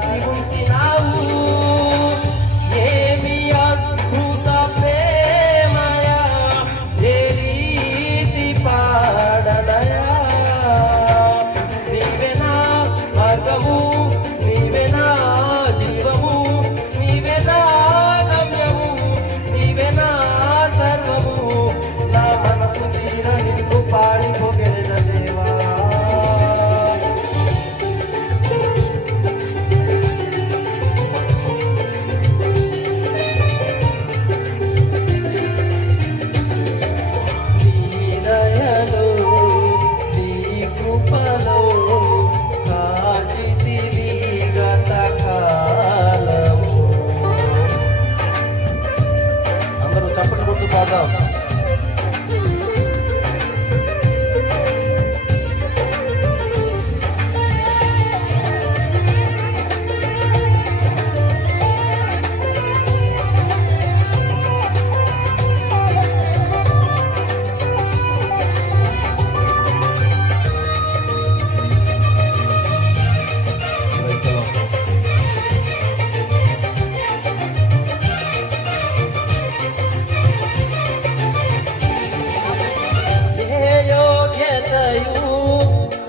రాసి ఉంచినావు. ఏమి అద్భుత ప్రేమయా, ఏ రీతి పాడనయా. నీవే నా మార్గము, నీవే నా జీవము, నీవే నా గమ్యము, నీవే నా సర్వము. నా మనసు తీర నిన్ను పాడి పొగెదెద దేవా. అందరూ చప్పట్లు కొట్టు పాడదాం.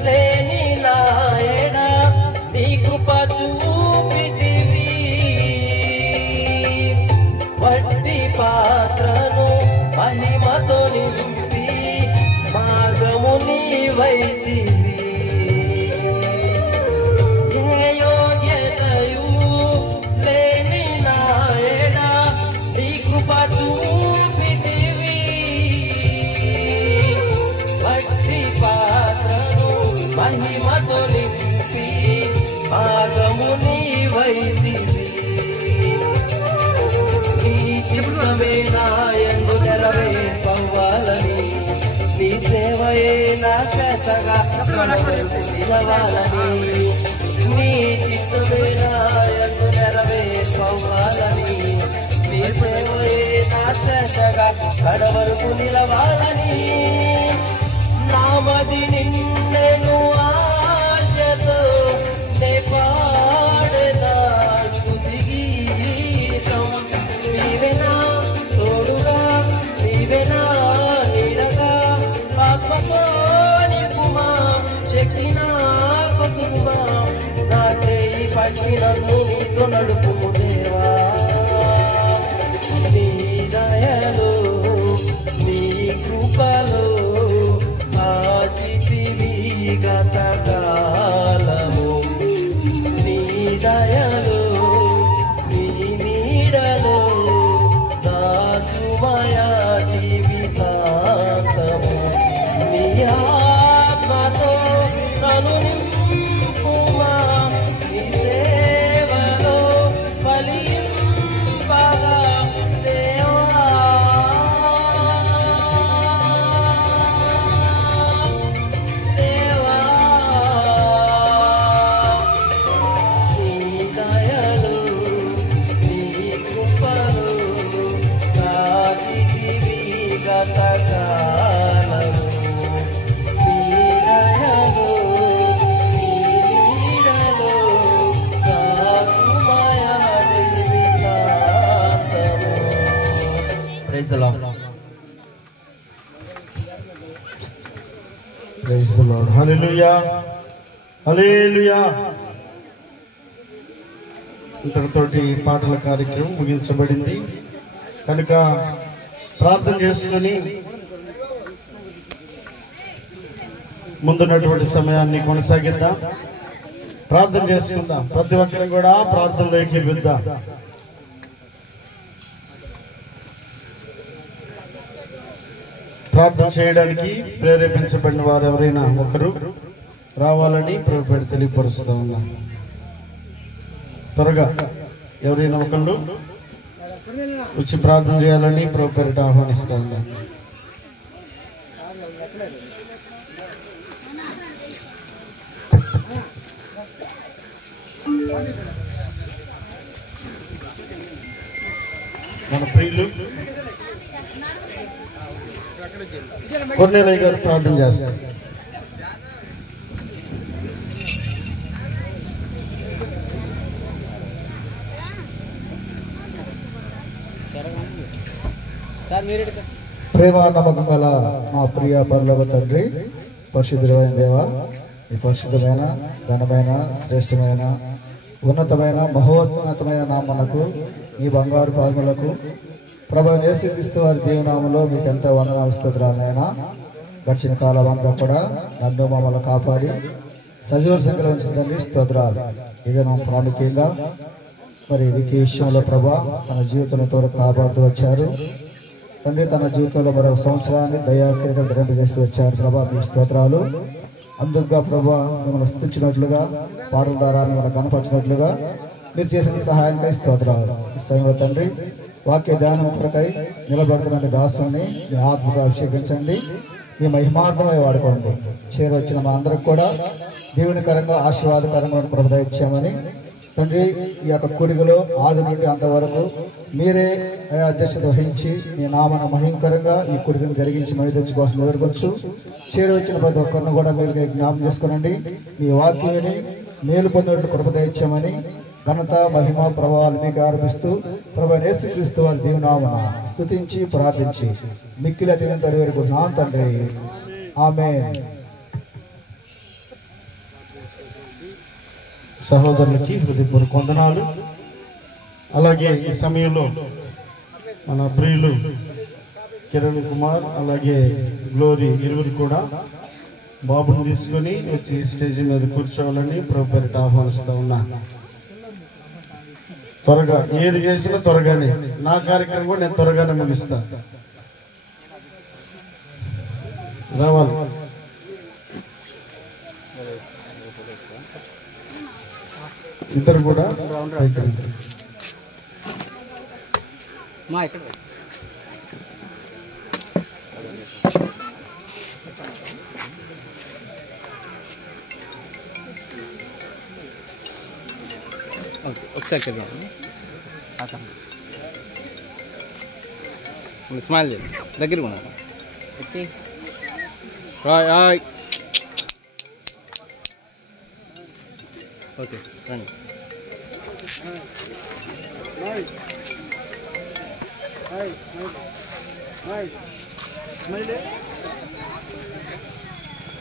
లేని నాయన నీ కృప చూపితివి. వట్టి పాత్రను మహిమతో నింపి మార్గము నీవైతివి. ఏ యోగ్యతయు లేని నాయన నీ కృప చూపితివి. వట్టి పాత్రను మహిమతో నింపి మార్గము నీవైతివి. నీ చిత్తమే నాయందు నెరవేర్పవ్వాలని, నీ సేవయే నా శ్వాసగా నిలవాలని. నీ చిత్తమే నాయందు నెరవేర్పవ్వాలని, నీ సేవయే నా శ్వాసగా కడవరకు నిలవాలని. నామది నిన్నెను ఆశతో నే పాడెదా స్తుతి గీతం. నీవే నా తోడుగా, నీవే నా నీడగా, ఆత్మతో నింపుమా, శక్తి నాకు సుమా. నా చేయి పట్టి నన్ను నీతో నడుపుము దేవా. నీ దయలో, నీ కృపలో కాచితివి గతకాలము. నీ దయలో, నీ నీడలో దాచుమయా జీవితాంతము. నీ ఆత్మతో నన్ను నింపుమా, నీ సేవలో ఫలింపగా దేవా. దేవా నీ దయలో, నీ కృపలో కాచితివి గతకాలము. నీ దయలో, నీ నీడలో దాచుమయా జీవితాంతము. Praise the lord. Praise the lord. Hallelujah, hallelujah. ఇంతటితోటి పాటల కార్యక్రమం ముగించబడింది కనుక ప్రార్థన చేసుకుని ముందున్నటువంటి సమయాన్ని కొనసాగిద్దాం. ప్రార్థన చేసుకుందాం. ప్రతి ఒక్కరు కూడా ప్రార్థనలోకి వెళ్దాం. ప్రార్థన చేయడానికి ప్రేరేపించబడిన వారు ఎవరైనా ఒకరు రావాలని ప్రభుపేట తెలియపరుస్తూ ఉన్నాం. త్వరగా ఎవరైనా ఒకళ్ళు వచ్చి ప్రార్థన చేయాలని ప్రభుపేట ఆహ్వానిస్తూ ఉన్నాం. మన ప్రియులు కొన్నేళ్ళ గారు ప్రార్థన చేస్తారు. ప్రేమ నమ్మకం గల మా ప్రియ పరలోక తండ్రి, పరిశుద్ధుడైన దేవ, ఈ పరిశుద్ధమైన ఘనమైన శ్రేష్టమైన ఉన్నతమైన మహోన్నతమైన నామమునకు ఈ బంగారు పాదములకు ప్రభువైన యేసుక్రీస్తు వారి దేవునామములో మీకు ఎంతో వందనాలు స్తోత్రాలైనా. గడిచిన కాలం అంతా కూడా నన్ను మమ్మల్ని కాపాడి సజీవ సంఖ్యలో ఉంచిందండి, స్తోత్రాలు. ఇదే ప్రాముఖ్యంగా మరి ఈ విషయంలో ప్రభా తన జీవితంతో కాపాడుతూ వచ్చారు తండ్రి. తన జీవితంలో మరొక సంవత్సరాన్ని దయాకిరీటం ధరింపజేసి వచ్చారు ప్రభా, మీ స్తోత్రాలు. అందుకుగా ప్రభా మిమ్మల్ని స్తుతించినట్లుగా, పాటల ద్వారా మిమ్మల్ని కనపరిచినట్లుగా మీరు చేసిన సహాయంగా స్తోత్రాలు. ఈ సమయంలో తండ్రి వాక్య ధ్యానం కొరకై నిలబడుతున్న దాసుని మీ ఆత్మతో అభిషేకించండి, మీ మహిమార్థమై వాడుకోండి. చేరొచ్చిన మా అందరికి కూడా దేవునికరంగా ఆశీర్వాదకరంగా ప్రభుత్వ ఇచ్చామని తండ్రి, ఈ యొక్క కూడికలో ఆది నుండి అంతవరకు మీరే అధ్యక్షత వహించి మీ నామన మహింకరంగా ఈ కూడికను జరిగించి మళ్ళీ తెచ్చుకోవాల్సిన ఎదుర్కొచ్చు. చేరి వచ్చిన ప్రతి ఒక్కరిని కూడా మీరు జ్ఞాపం చేసుకునండి. మీ వాక్యాన్ని మేలు పొందినట్లు కృప ఇచ్చామని ఘనత మహిమ ప్రభావాలు మీకు ఆరోపిస్తూ ప్రభు యేసుక్రీస్తు వారి దేవునామన స్తుతించి ప్రార్థించి మిక్కిలి అతిథి వేడుకుంటున్నాం తండ్రి, ఆమేన్. సహోదరులకి హృదయపూర్వక వందనాలు. అలాగే ఈ సమయంలో మన ప్రియులు కిరణ్ కుమార్ అలాగే గ్లోరీ ఇరువురు కూడా బాబుని తీసుకొని వచ్చి స్టేజ్ మీద కూర్చోవాలని ప్రభు పేరిట ఆహ్వానిస్తూ ఉన్నా. త్వరగా ఏది చేసినా త్వరగానే, నా కార్యక్రమం కూడా నేను త్వరగానే ముగిస్తా. రావాలి. ఇద్దరు కూడా ఒకసారి స్మైల్ చేయండి, దగ్గర ఉన్నారు. ఓకే రండి.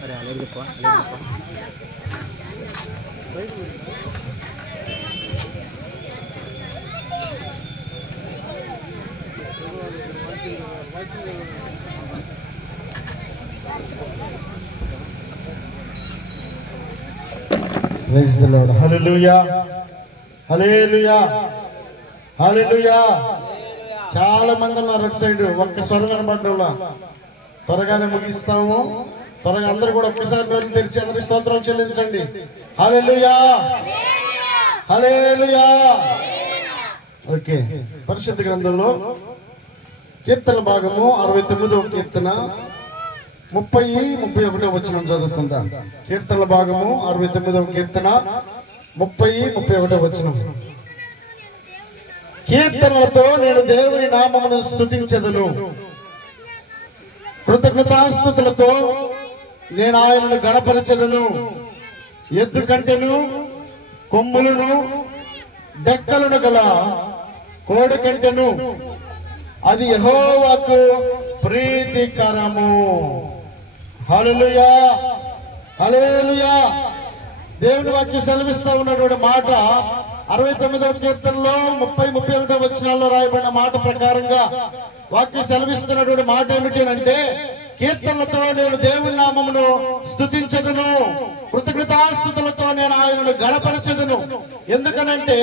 అరే అలాగే చెప్పా. Praise the Lord. Hallelujah. Hallelujah. Hallelujah. చాలా మంది ఉన్నారు అటు సైడ్, ఒక్క స్వరం కనబడ్డా త్వరగానే ముగిస్తాము. త్వరగా అందరూ కూడా ఒక్కసారి నోరు తెరిచి అందరి స్తోత్రం చెల్లించండి. హల్లెలూయా, హల్లెలూయా. ఓకే, పరిశుద్ధ గ్రంథంలో కీర్తన భాగము 69వ కీర్తన 30-31 వచనం చదువుకుందాం. కీర్తన భాగము 69వ కీర్తన 30-31 వచనం. కీర్తనలతో నేను దేవుని నామమును స్తుతించెదను, కృతజ్ఞతాస్తుతులతో నేను ఆయనను గణపరచెదను. ఎద్దు కంటెను కొమ్ములను డెక్కలను గల కోడి కంటెను అది యెహోవాకు ప్రీతికరము. హల్లెలూయా, హల్లెలూయా. దేవుని వాక్యం సెలవిస్తూ ఉన్నటువంటి మాట 69వ కీర్తనలో 30-31 వచనాల్లో రాయబడిన మాట ప్రకారంగా వాక్యం సెలవిస్తున్నటువంటి మాట ఏమిటి అంటే, కీర్తనలతో నేను దేవుని నామమును స్తుతించెదను, కృతజ్ఞతాస్తుతులతో నేను ఆయనను గణపరచెదను. ఎందుకనంటే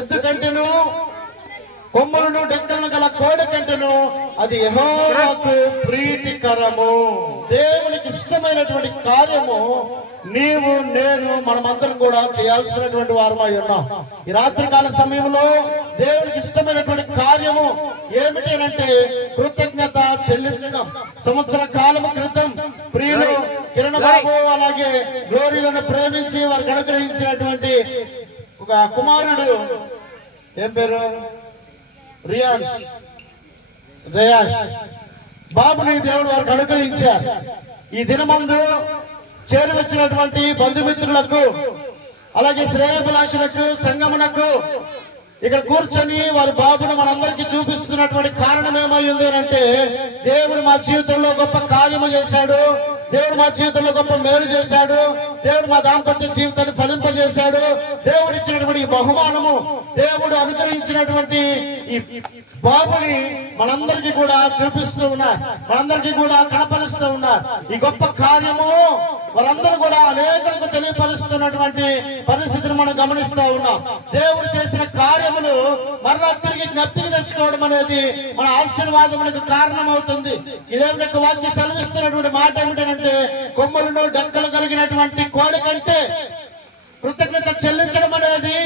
ఎద్దు కంటెను కొమ్ములను డెక్కలను గల కోడి కంటెను అది యెహోవాకు ప్రీతికరము. దేవునికి ఇష్టమైనటువంటి కార్యము నీవు నేను మనమందరం కూడా చేయాల్సినటువంటి వారమై ఉన్నాం. ఈ రాత్రికాల సమయంలో దేవునికి ఇష్టమైనటువంటి కార్యము ఏమిటి అంటే కృతజ్ఞత చెల్లించడం. సంవత్సర కాలము క్రితం ప్రియులు కిరణ్ బాబు అలాగే గ్లోరీలను ప్రేమించి వారికి అనుగ్రహించినటువంటి ఒక కుమారుడు, ఏం పేరు, రియాష్ బాబుని దేవుడు వారికి అనుగ్రహించారు. ఈ దినమందు చేరి వచ్చినటువంటి బంధుమిత్రులకు అలాగే శ్రేయోభిలాషులకు సంగమునకు ఇక్కడ కూర్చొని వారి బాబును మనందరికీ చూపిస్తున్నటువంటి కారణం ఏమైంది అంటే, దేవుడు మా జీవితంలో గొప్ప కార్యము చేశాడు, దేవుడు మా జీవితంలో గొప్ప మేలు చేశాడు, దేవుడు మా దాంపత్య జీవితాన్ని ఫలింపజేశాడు, దేవుడు ఇచ్చినటువంటి ఈ బహుమానము, దేవుడు అనుగ్రహించినటువంటి ఈ బాబుని మనందరికీ కూడా చూపిస్తూ ఉన్నారు, మనందరికీ కూడా కనపరుస్తూ ఉన్నారు. ఈ గొప్ప కార్యము వాళ్ళందరూ కూడా అనేకులకు తెలియపరుస్తున్నటువంటి పరిస్థితిని మనం గమనిస్తూ ఉన్నాం. దేవుడు చేసిన కార్యములు మరలా తిరిగి జ్ఞప్తికి తెచ్చుకోవడం అనేది మన ఆశీర్వాదములకు కారణమవుతుంది. దేవుని యొక్క వాక్యం సెలవిస్తున్నటువంటి మాట ఏమిటంటే, కొమ్ములను డెక్కలు కలిగినటువంటి కోడి కంటే కృతజ్ఞత చెల్లించడం అనేది,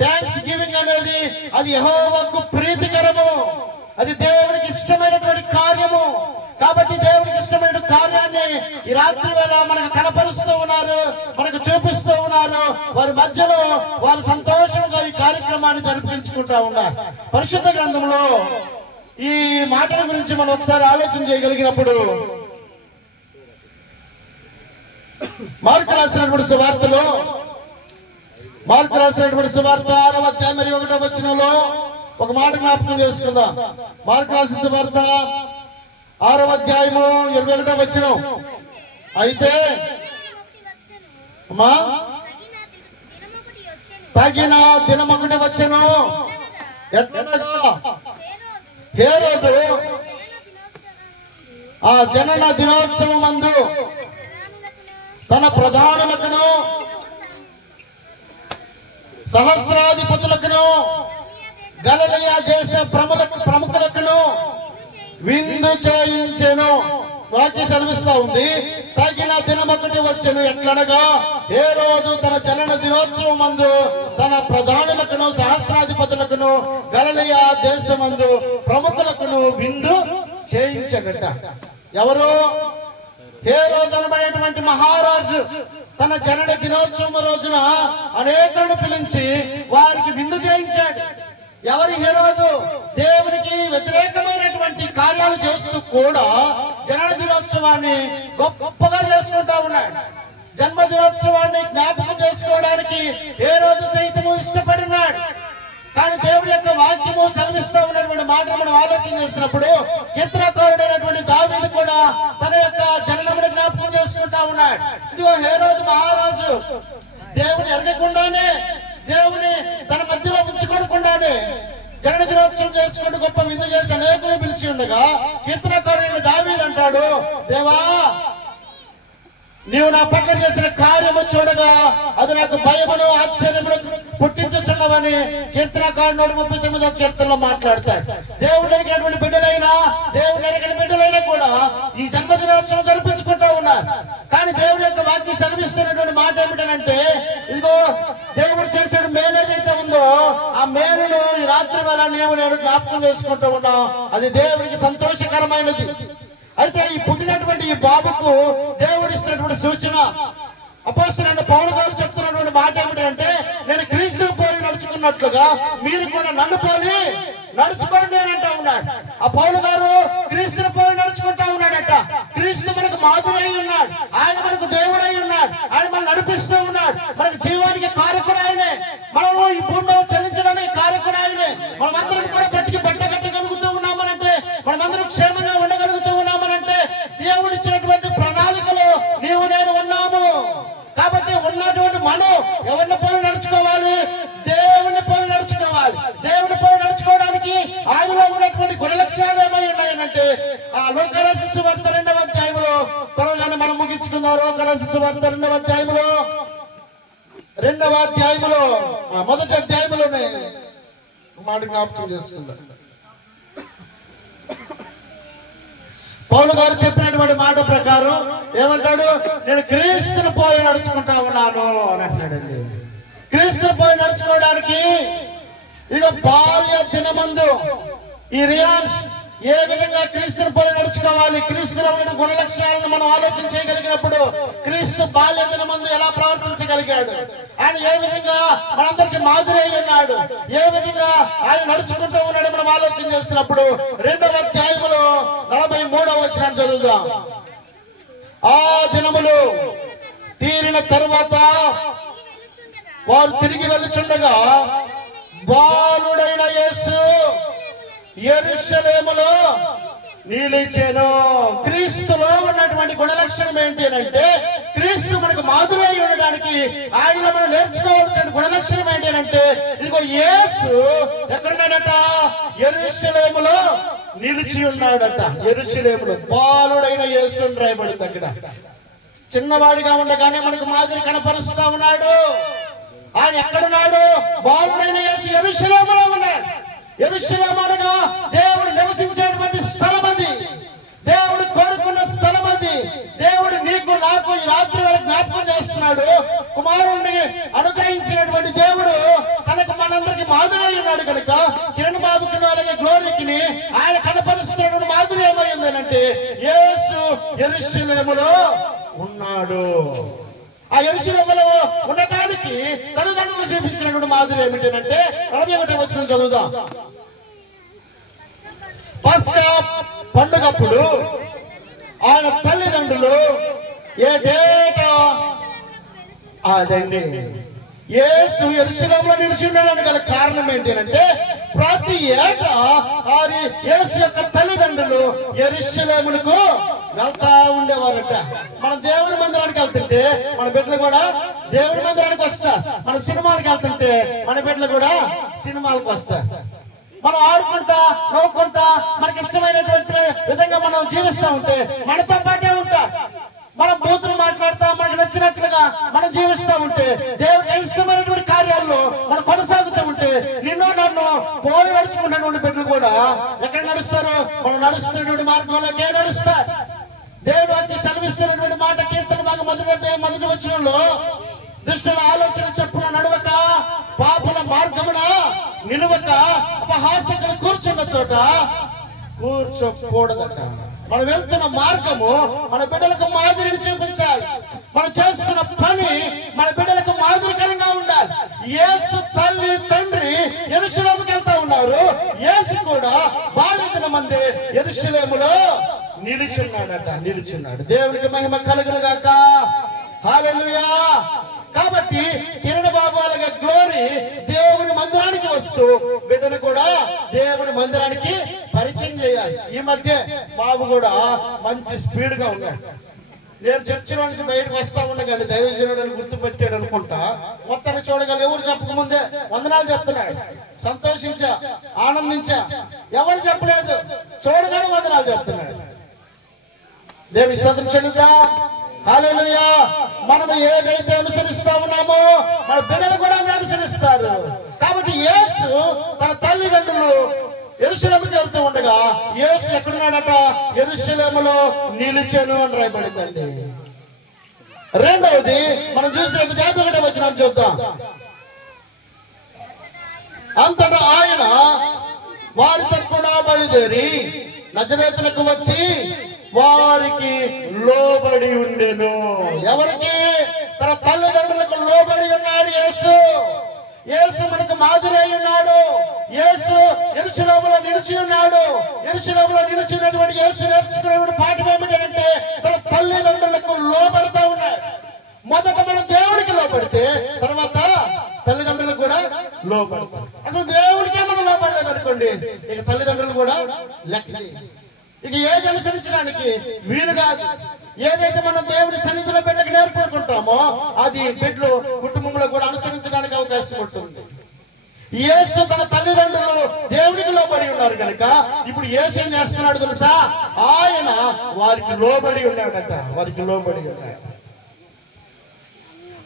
థ్యాంక్స్ గివింగ్ అనేది అది యెహోవాకు ప్రీతికరము, అది దేవునికి ఇష్టమైనటువంటి కార్యము. కాబట్టి దేవునికి ఇష్టమైన కార్యాన్ని ఈ రాత్రి వేళ మనకు కనపరుస్తూ ఉన్నారు, మనకు చూపిస్తూ ఉన్నారు. వారి మధ్యలో వారు సంతోషంగా ఈ కార్యక్రమాన్ని జరిపించుకుంటా ఉన్నారు. పరిశుద్ధ గ్రంథంలో ఈ మాటల గురించి మనం ఒకసారి ఆలోచన చేయగలిగినప్పుడు, మార్కు రాసినటువంటి సువార్తలో, మార్కు రాసినటువంటి సువార్త 6వ అధ్యాయం 1వ వచనంలో ఒక మాట జ్ఞాపకం చేసుకుందాం. మార్కు రాసిన సువార్త 6వ అధ్యాయము 21వ వచనం. అయితే అమ్మా, తగిన దినమొకటి వచ్చెను, ఎట్లనగా హేరోదు ఆ జనన దినోత్సవం మందు తన ప్రధానులకును సహస్రాధిపతులకును గలిలయ దేశ ప్రముఖులకును విందు చేయించెను. వాక్య సెలవిస్తా ఉంది, తగిన దినమొకటి వచ్చెను, ఎట్లనగా ఏ రోజు తన జనన దినోత్సవం మందు తన ప్రధానులకును సహస్రాధిపతులకును గలిలయ దేశమందు ప్రముఖులకును విందు చేయించగట. ఎవరు? హేరోదు అనబడేటువంటి మహారాజు తన జనన దినోత్సవం రోజున అనేకులను పిలిచి వారికి విందు చేయించాడు. ఎవరి హేరోదు? దేవునికి వ్యతిరేకమైనటువంటి కార్యాలు చేస్తూ కూడా జనన దినోత్సవాన్ని గొప్పగా చేసుకుంటా ఉన్నాడు. జన్మదినోత్సవాన్ని జ్ఞాపకం చేసుకోవడానికి హేరోదు సైతము ఇష్టపడినాడు. కానీ దేవుడి యొక్క వాక్యము సెలవిస్తూ ఉన్నటువంటి మాటలు మనం ఆలోచన చేసినప్పుడు, కీర్తనకారుడైనటువంటి దావీదు కూడా తన యొక్క జననమును జ్ఞాపకం చేసుకుంటా ఉన్నాడు. ఇదిగో హేరోదు మహారాజు దేవుని ఎరగకుండానే, దేవుని తన మధ్యలో ఉంచుకోకుండానే జనన దినోత్సవం చేసుకుంటూ గొప్ప విందు చేసి అనేకులు పిలిచి ఉండగా, కీర్తనకారుడైన దావీదు అంటాడు, దేవా నీవు నా పట్ల చేసిన కార్యము చూడగా అది నాకు భయమును ఆశ్చర్యమును పుట్టించుచున్నవని కీర్తనకారుడు 139వ కీర్తనలో మాట్లాడతాడు. దేవుడు ఎరిగినటువంటి బిడ్డలైనా, దేవుడు ఎరగని బిడ్డలైనా కూడా ఈ జన్మదినోత్సవం జరిపించుకుంటూ ఉన్నారు. కానీ దేవుడి యొక్క వాక్యం సెలవిస్తున్నటువంటి మాట ఏమిటంటే, ఇదిగో దేవుడు చేసిన మేలు ఏదైతే ఉందో ఆ మేలును ఈ రాత్రి వేళ నేను జ్ఞాపకం చేసుకుంటూ ఉన్నా. అది దేవుడికి సంతోషకరమైనది. అయితే ఈ పుట్టినటువంటి ఈ బాబుకు దేవుడు ఇస్తున్నటువంటి సూచన, అపోస్తలుడైన పౌలు గారు చెప్తున్నటువంటి మాట ఏమిటంటే, నేను క్రీస్తు పోలి నడుచుకున్నట్లుగా మీరు కూడా నన్ను పోలి నడుచుకోండి అని అంటా ఉన్నాడు. ఆ పౌలు గారు క్రీస్తుని పోలి నడుచుకుంటా ఉన్నాడట. క్రీస్తు మనకు మాదిరి అయి ఉన్నాడు, ఆయన మనకు దేవుడు అయి ఉన్నాడు, ఆయన మనం నడిపిస్తూ ఉన్నాడు. మనకు జీవానికి కారకుడు ఆయనే, మనము ఈ భూమి మీద చెల్లించడానికి కారకుడు ఆయనే. మనమందరం కూడా బ్రతికి బట్ట కట్టగలుగుతూ ఉన్నామనంటే, మనమందరం క్షేమంగా ఉండగలుగుతూ ఉన్నామనంటే దేవుడు ఇచ్చినటువంటి ప్రణాళికలో నీవు నేను ఉన్నాము. కాబట్టి ఉన్నటువంటి మనం ఎవరిని పోలి నడుచుకోవాలి? దేవుని పోలి నడుచుకోవాలి. దేవుని పోలి నడుచుకోవడానికి ఆయనలో ఉన్నటువంటి గుణ లక్షణాలు ఏమై ఉన్నాయనంటే, ఆ లోక రాసిన సువార్త 2వ అధ్యాయంలో త్వరగానే మనం ముగించుకుందాం. లోక రాసిన సువార్త 2వ అధ్యాయంలో, 2వ అధ్యాయంలో మొదటి అధ్యాయంలోనే మాట జ్ఞాపకం చేసుకుందాం. పౌలు గారు చెప్పినటువంటి మాట ప్రకారం ఏమంటాడు? నేను క్రీస్తుని పోయి నడుచుకుంటా ఉన్నాను అని అంటాడండి. క్రీస్తుని పోయి నడుచుకోవడానికి ఇక బాల్య దినమందు ఈ రియాన్స్ ఏ విధంగా క్రీస్తుని పోయి నడుచుకోవాలి, క్రీస్తులో ఉన్న గుణ లక్షణాలను మనం ఆలోచన చేయగలిగినప్పుడు క్రీస్తు బాల్య దినమందు ఎలా ప్రవర్తించగలిగాడు, ఆయన ఏ విధంగా మనందరికి మాదిరి అయి ఉన్నాడు, ఏ విధంగా ఆయన నడుచుకుంటూ ఉన్నాడు మనం ఆలోచన చేసినప్పుడు 2వ అధ్యాయంలో 43వ వచనం చదువుదాం. ఆ దినములు తీరిన తరువాత వారు తిరిగి వెళ్ళుచుండగా బాలుడైన యెరూషలేములో నిలిచెను. క్రీస్తులో ఉన్నటువంటి గుణలక్షణం ఏంటి అంటే, క్రీస్తు మనకు మాదిరి అయి ఉండడానికి ఆయనలో మనం నేర్చుకోవాల్సిన గుణలక్షణం ఏంటి అంటే, ఇదిగో యేసు ఎక్కడున్నాడట? యెరూషలేములో నిలిచి ఉన్నాడట. యెరూషలేములో బాలుడైన యేసు అని రాయబడింది అక్కడ. చిన్నవాడిగా ఉండగానే మనకు మాదిరి కనపరుస్తా ఉన్నాడు. ఆయన ఎక్కడున్నాడు? బాలుడైన యేసు యెరూషలేములో ఉన్నాడు. యెరూషలేము అనగా దేవుడు నివసించేటువంటి స్థలం అది, దేవుడు కోరుకున్న స్థలం అది. దేవుడు నీకు నాకు ఈ రాత్రి వేళ జ్ఞాపకం చేస్తున్నాడు. కుమారుణ్ణి అనుగ్రహించినటువంటి దేవుడు కనుక మనందరికి మాదిరి ఉన్నాడు. కనుక కిరణ్ బాబుకి అలాగే గ్లోరీకి ఆయన కనపరుస్తున్నటువంటి మాదిరి ఏమైందనంటే, యేసు యెరూషలేములో ఉన్నాడు. ఆ యెరూషలేములో ఉండటానికి తల్లిదండ్రులు చూపించినటువంటి మాదిరి ఏమిటంటే 41వ వచనం చదువుదాం. పస్కా పండుగప్పుడు ఆయన తల్లిదండ్రులు ఏటేటా అదండి యేసు యెరూషలేములో నిలిచి ఉండడానికి గల కారణం ఏంటంటే, ప్రతి ఏటా అది యేసు యొక్క తల్లిదండ్రులు యెరూషలేమునకు వెళ్తా ఉండేవారట. మన దేవుని మందిరానికి వెళ్తుంటే మన బిడ్డలు కూడా దేవుని మందిరానికి వస్తారు. మన సినిమాలకు వెళ్తుంటే మన బిడ్డలు కూడా సినిమాలకు వస్తారు. మనం ఆడుకుంటా నవ్వుకుంటా మనకి ఇష్టమైనటువంటి విధంగా మనం జీవిస్తూ ఉంటే మనతో పాటే ఉంటారు. మనం బూతులు మాట్లాడుతా మనకు నచ్చినట్లుగా మనం జీవిస్తూ ఉంటే, దేవుడికి ఇష్టమైనటువంటి కార్యాల్లో మనం కొనసాగుతూ ఉంటే, నిన్ను నన్ను పోలి నడుచుకున్నటువంటి బిడ్డలు కూడా ఎక్కడ నడుస్తారు? మనం నడుస్తున్నటువంటి మార్గంలోకే నడుస్తారు. దేవుడు వారికి సెలవిస్తున్నటువంటి మాట కీర్తన భాగం మొదటి వచనంలో, దుష్టుల ఆలోచన చెప్పున నడవక, పాపుల మార్గమున నిలువక, అపహాసకులు కూర్చున్న చోట కూర్చోకూడదట. మనం వెళ్తున్న మార్గము మన బిడ్డలకు మాదిరిని చూపించాలి. మనం చేస్తున్న పని మన బిడ్డలకు మాదిరికరంగా ఉండాలి. యేసు తల్లి తండ్రి యెరూషలేముకి వెళ్తా ఉన్నారు. యేసు కూడా బాధితుల మంది యెరూషలేములో నిలిచున్నాడు. దేవునికి మహిమ కలుగును గాక. హల్లెలూయా. కాబట్టి కిరణ్ బాబు అలాగే గ్లోరీ దేవుని మందిరానికి వస్తూ బిడ్డను కూడా దేవుని మందిరానికి పరిచయం చేయాలి. ఈ మధ్య బాబు కూడా మంచి స్పీడ్ గా ఉన్నాడు. నేను చర్చిలో నుంచి బయటకు వస్తా ఉండగానే దైవజనుడు గుర్తుపెట్టాడు అనుకుంటా. మొత్తాన్ని చూడగల ఎవరు చెప్పకముందే వందనాలు చెప్తున్నాడు. సంతోషించా, ఆనందించా. ఎవరు చెప్పలేదు, చూడగానే వందనాలు చెప్తున్నాడు. దేవుని స్తోత్రం చెల్లిద్దాం. హల్లెలూయా. మనం ఏదైతే అనుసరిస్తా ఉన్నామో మన బిడ్డలు కూడా అనుసరిస్తారు. కాబట్టి యేసు తన తల్లిదండ్రులు యెరూషలేముకి వెళ్తూ ఉండగా యేసు ఎక్కడున్నాడట? యెరూషలేములో నిలిచెను అని రాయబడిందండి. రెండవది మనం చూసినట్టు 51వ వచనం చూద్దాం. అంతటా ఆయన వారితో కూడా బయలుదేరి నజరేతులకు వచ్చి వారికి లోబడి ఉండెను. ఎవరికి? తన తల్లిదండ్రులకు లోబడి ఉన్నాడు యేసు. యేసు మనకు మాదిరి అయి ఉన్నాడు. యేసు యెరూషలేములో నిలిచి ఉన్నాడు. యెరూషలేములో నిలిచినటువంటి యేసు నేర్చుకునేటువంటి పాఠం ఏమిటంటే, తన తల్లిదండ్రులకు లోబడతా ఉన్నాడు. మొదట మనం దేవుడికి లోబడితే తర్వాత తల్లిదండ్రులకు కూడా లోబడతాం. అసలు దేవుడికే మనం లోబడలేదు అనుకోండి, ఇక తల్లిదండ్రులు కూడా లెక్క. ఇక ఏది అనుసరించడానికి వీలు కాదు. ఏదైతే మనం దేవుని సన్నిధిలో బిడ్డకు నేర్పుకుంటామో అది బిడ్డలు కుటుంబంలో కూడా అనుసరించడానికి అవకాశం ఉంటుంది. యేసు తన తల్లిదండ్రులు దేవునికి లోబడి ఉన్నారు కనుక ఇప్పుడు యేసు ఏం చేస్తున్నాడు తెలుసా? ఆయన వారికి లోబడి ఉన్నాడట. వారికి లోబడి ఉన్నాడు.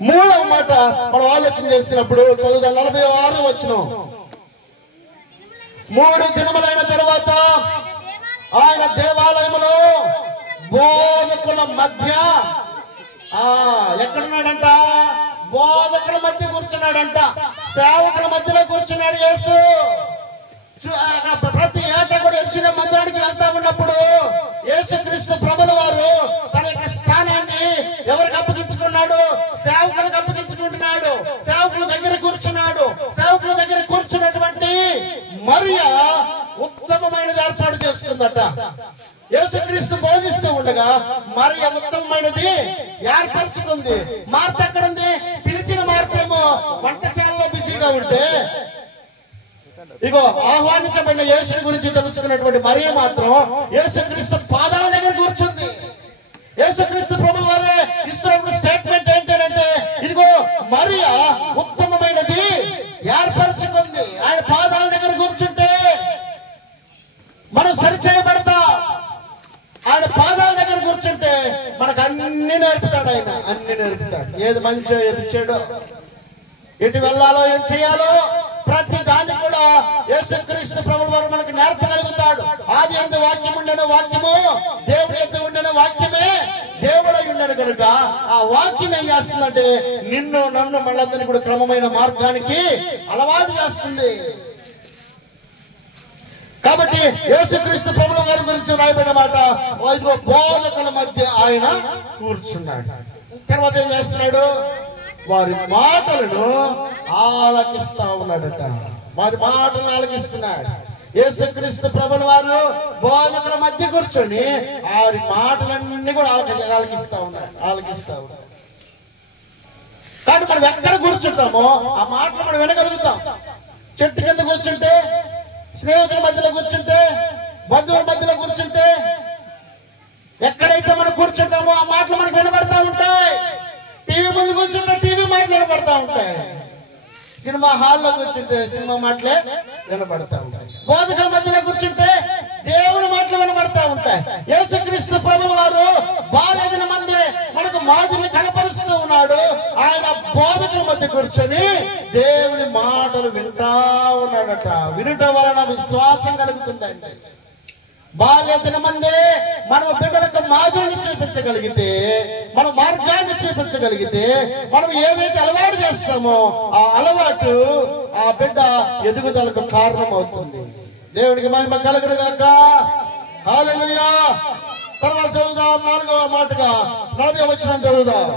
మూడవ మాట మనం ఆలోచన చేసినప్పుడు చదువుదాం. 46వ వచనం. 3 దినములైన తరువాత ఆయన దేవాలయములో బోధకుల మధ్య ఎక్కడున్నాడంట? బోధకుల మధ్య కూర్చున్నాడంట. సేవకుల మధ్యలో కూర్చున్నాడు యేసు. ప్రతి ఏటా కూడా యెరూషలేము మందిరానికి వెళ్తా ఉన్నప్పుడు యేసుక్రీస్తు ప్రభుల వారు తన యొక్క స్థానాన్ని ఎవరికి అప్పగించుకున్నాడు? సేవకులకు అప్పగించుకుంటున్నాడు. సేవకుల దగ్గర కూర్చున్నాడు. సేవకుల దగ్గర కూర్చున్నటువంటి మరియా ఉత్తమమైనది ఏర్పాటు చేసుకుందట. యేసుక్రీస్తు బోధిస్తూ ఉండగా మరియా ఉత్తమమైనది ఏర్పరచుకుంది. మార్త ఎక్కడుంది? పిలిచిన మార్తేమో వంటశాలలో బిజీగా ఉంటే ఇగో ఆహ్వానించబడిన యేసు గురించి తెలుసుకున్నటువంటి మరియ మాత్రం యేసుక్రీస్తు పాదాల దగ్గర కూర్చుంది. యేసుక్రీస్తు ప్రభువు వారే ఇస్తున్న స్టేట్మెంట్ ఏంటంటే, ఇదిగో మరియ ఉత్తమమైనది ఏర్పరచుకుంది. ఆయన పాదాల దగ్గర కూర్చుంటే మనం సరిచేయబడతా. ఆయన పాదాల దగ్గర కూర్చుంటే మనకు అన్ని నేర్పుతాడు. ఆయన అన్ని నేర్పుతాడు. ఏది మంచో ఏది చెడో, ఎటు వెళ్ళాలో ఏం చేయాలో ప్రతి దాన్ని కూడా యేసుక్రీస్తు ప్రభువు వారు మనకు నేర్పగలుగుతాడు. ఆది యందు వాక్యం ఉండెను, వాక్యము దేవుని యందు ఉండెను, వాక్యమే దేవుడై ఉండెను కనుక ఆ వాక్యం ఏం చేస్తుందంటే నిన్ను నన్ను మళ్ళందరినీ కూడా క్రమమైన మార్గానికి అలవాటు చేస్తుంది. కాబట్టి యేసుక్రీస్తు ప్రభువు వారి గురించి రాయబడిన మాట, ఇదిగో బోధకుల మధ్య ఆయన కూర్చున్నాడు. తర్వాత ఏం చేస్తున్నాడు? వారి మాటలను ఆలకిస్తా ఉన్నాడట. వారి మాటలను ఆలకిస్తున్నాడు. యేసుక్రీస్తు ప్రభువు వారు బోధకుల మధ్య కూర్చొని వారి మాటలన్నీ కూడా ఆలకిస్తా ఉన్నాడు. కాబట్టి మనం ఎక్కడ కూర్చుంటామో ఆ మాటలు మనం వినగలుగుతాం. చెట్టు కింద కూర్చుంటే, స్నేహితుల మధ్యలో కూర్చుంటే, బంధువుల మధ్యలో కూర్చుంటే, ఎక్కడైతే మనం కూర్చుంటామో ఆ మాటలు మనకు వినబడతా ఉంటాయి. టీవీ ముందు కూర్చుంటే టీవీ మాటలు వినబడతా ఉంటాయి. సినిమా హాల్లో కూర్చుంటే సినిమా మాటలే వినబడతా ఉంటాయి. బోధకుల మధ్యలో కూర్చుంటే దేవుని మాటలు వినబడతా ఉంటాయి. యేసుక్రీస్తు ప్రభువు వారు బాలదిన మంది మనకు మాదిరిని కనపరుస్తూ ఉన్నాడు. ఆయన బోధకుల మధ్య కూర్చొని దేవుని మాటలు వింటా ఉన్నాడట. వినటం వలన విశ్వాసం కలుగుతుందండి. బాల్యదిన మందే మనం బిడ్డలకు మాదిరిని చూపించగలిగితే, మన మార్గాన్ని చూపించగలిగితే, మనం ఏదైతే అలవాటు చేస్తామో ఆ అలవాటు ఆ బిడ్డ ఎదుగుదలకు కారణం అవుతుంది. దేవుడికి మహిమ కలుగును గాక. హల్లెలూయా. తర్వాత చదువుదాం 4వ మాటగా 40వ వచనం చదువుదాం.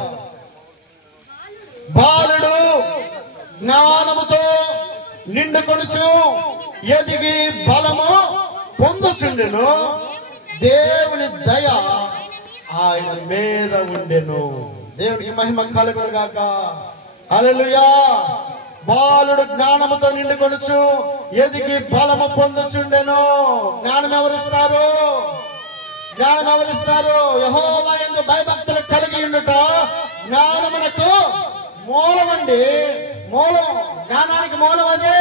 బాలుడు జ్ఞానముతో నిండుకొనుచు ఎదిగి బలము పొందుచుండెను, దేవుని దయ ఆయన మీద ఉండెను. దేవునికి మహిమ కలుగును గాక. హల్లెలూయా. బాలుడు జ్ఞానముతో నిండుకొనుచు ఎదిగి బలము పొందుచుండెను. జ్ఞానం ఎవరిస్తారు? జ్ఞానం ఎవరిస్తారు? యెహోవా యందు భయభక్తులు కలిగి ఉండుట జ్ఞానమునకు మూలమండి. మూలం, జ్ఞానానికి మూలం అదే.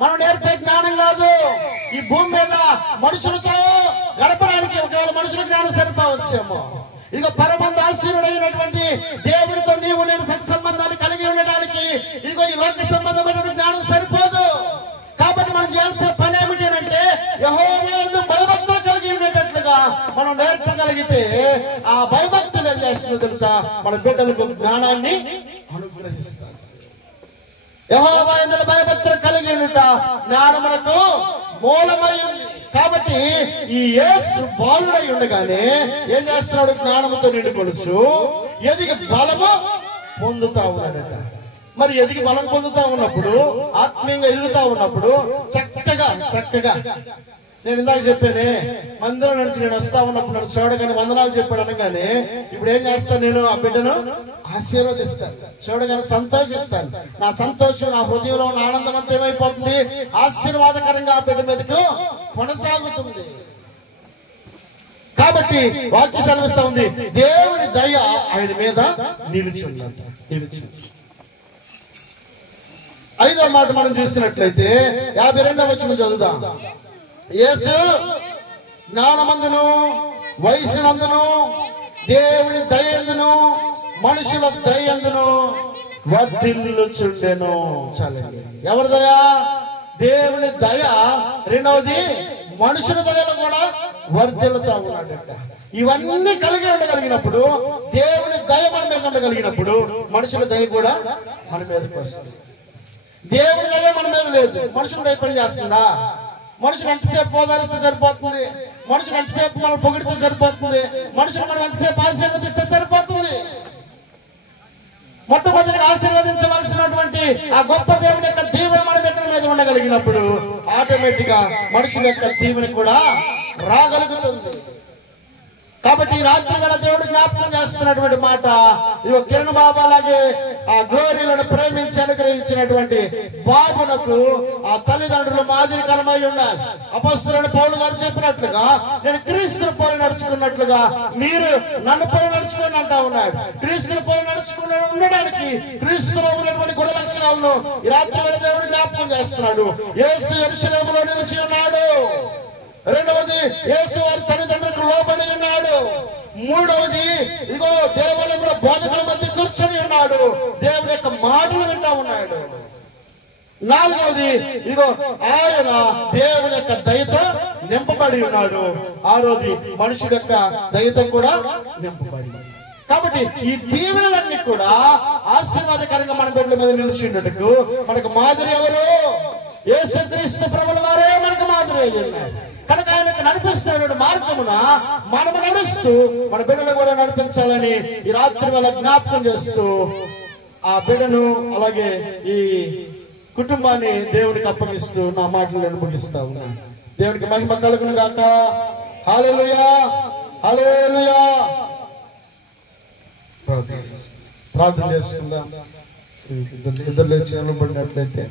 మనం నేర్పే జ్ఞానం కాదు. ఈ భూమి మీద మనుషులతో గడపడానికి ఒకవేళ మనుషుల జ్ఞానం సరిపోవచ్చేమో. ఇక పరమందాశీనుడైనటువంటి దేవుడితో నీవు నేను సత్సంబంధాన్ని కలిగి ఉండడానికి ఇదిగో ఈ లోక సంబంధమైన జ్ఞానం సరిపోదు. కాబట్టి మనం చేయాల్సిన పని ఏమిటి అంటే యెహోవా యందు భయభక్తులు కలిగి ఉండేటట్లుగా మనం నేర్పగలిగితే ఆ భయభక్తులు ఏం చేస్తుందో తెలుసా? మన బిడ్డలకు జ్ఞానాన్ని అనుగ్రహిస్తారు. యెహోవా యందు భయభక్తులు కలిగి ఉండుట జ్ఞానమునకు మూలమై ఉంది. కాబట్టి ఈ యేసు బాలుడై ఉండగానే ఏం చేస్తున్నాడు? జ్ఞానముతో నిండుకొనుచు ఎదిగి బలము పొందుతా ఉన్నాడట. మరి ఎదిగి బలం పొందుతా ఉన్నప్పుడు, ఆత్మీయంగా ఎదుగుతా ఉన్నప్పుడు చక్కగా నేను ఇందాక చెప్పానే, మందిరం నుంచి నేను వస్తా ఉన్నప్పుడు నన్ను చూడగానే వందనాలు చెప్పాడు అనగానే ఇప్పుడు ఏం చేస్తాను? నేను ఆ బిడ్డను ఆశీర్వదిస్తాను, చూడగానే సంతోషిస్తాను. నా సంతోషం, నా హృదయంలో ఉన్న ఆనందం అంతా ఏమైపోతుంది? ఆశీర్వాదకరంగా ఆ బిడ్డ మీదకు కొనసాగుతుంది. కాబట్టి వాక్య సెలవిస్తా ఉంది, దేవుని దయ ఆయన మీద నిలిచిందంట. 5వ మాట మనం చూసినట్లయితే 52వ వచనం చదువుదాం. యేసు జ్ఞానమందును వయసునందును దేవుని దయందును మనుషుల దయందును వర్ధిల్లుచుండెను. చాలండి. ఎవరి దయ? దేవుని దయ. రెండవది మనుషుల దయలో కూడా వర్ధిల్లుతా ఉన్నాడట. ఇవన్నీ కలిగి ఉండగలిగినప్పుడు, దేవుని దయ మన మీద ఉండగలిగినప్పుడు మనుషుల దయ కూడా మన మీదకి వస్తుంది. దేవుని దయ మన మీద లేదు, మనుషుల దయ పని చేస్తుందా? మనుషులు ఎంతసేపు ఓదారిస్తే సరిపోతుంది, మనుషులు ఎంతసేపు మనం పొగిడితే సరిపోతుంది, మనుషులు మనం ఎంతసేపు ఆశీర్వదిస్తే సరిపోతుంది. మొట్టమొదటిగా ఆశీర్వదించవలసినటువంటి ఆ గొప్ప దేవుని యొక్క దీవెన మన బిడ్డల మీద ఉండగలిగినప్పుడు ఆటోమేటిక్ గా మనుషుల యొక్క దీవెన కూడా రాగలుగుతుంది. కాబట్టి ఈ రాత్రి వేళ దేవుడు జ్ఞాపకం చేస్తున్నటువంటి మాట, ఇదిగో కిరణ్ బాబు అలాగే ఆ గ్లోరీలను ప్రేమించి అనుగ్రహించినటువంటి బాబునకు ఆ తల్లిదండ్రులు మాదిరికరమై ఉండాలి. అపొస్తలుడైన పౌలు గారు చెప్పినట్లుగా, నేను క్రీస్తుని పోలి నడుచుకున్నట్లుగా మీరు నన్ను పోలి నడుచుకుని అంటా ఉన్నాడు. క్రీస్తుని పోలి నడుచుకుని ఉండడానికి క్రీస్తులో ఉన్నటువంటి గుణ లక్షణాలను ఈ రాత్రి వేళ దేవుడు జ్ఞాపకం చేస్తున్నాడు. యేసు యెరూషలేములో నిలిచి ఉన్నాడు. రెండవది, యేసు వారి తల్లిదండ్రులకు లోబడి ఉన్నాడు. మూడవది, ఇదిగో దేవాలయంలో బోధకుల మధ్య కూర్చొని ఉన్నాడు, దేవుని యొక్క మాటలు వింటా ఉన్నాడు. నాలుగవది, ఇదిగో ఆయన దేవుని యొక్క దయతో నింపబడి ఉన్నాడు. ఆరోది మనుషుడి యొక్క దయతో కూడా నింపబడి. కాబట్టి ఈ దీవెనలన్నీ కూడా ఆశీర్వాదకరంగా మన బిడ్డల మీద నిలిచిండటకు మనకు మాదిరి ఎవరు? యేసుక్రీస్తు ప్రభుల వారే మనకు మాదిరి ఉన్నారు. కనుక ఆయనకు నడిపిస్తున్న మార్గమున మనము నడుస్తూ మన బిడ్డలు కూడా నడిపించాలని ఈ రాత్రి వేళ జ్ఞాపకం చేస్తూ ఆ బిడ్డను అలాగే ఈ కుటుంబాన్ని దేవునికి అప్పగిస్తూ నా మాటలు నేను ముగిస్తా ఉన్నాను. దేవునికి మహిమ కలుగును గాక. హల్లెలూయా, హల్లెలూయా. ప్రార్థన చేసుకుందాం. ఇద్దరు లేచి నిలబడినట్లయితే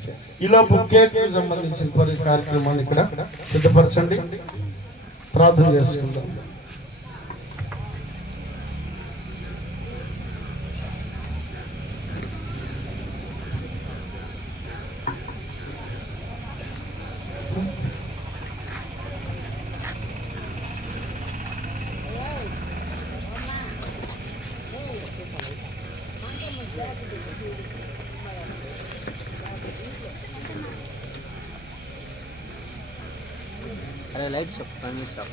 ఈలోపు కేక్ సంబంధించిన కార్యక్రమాన్ని ఇక్కడ సిద్ధపరచండి. ప్రార్థన చేసుకుందాం. अरे लाइट शॉप पैनल शॉप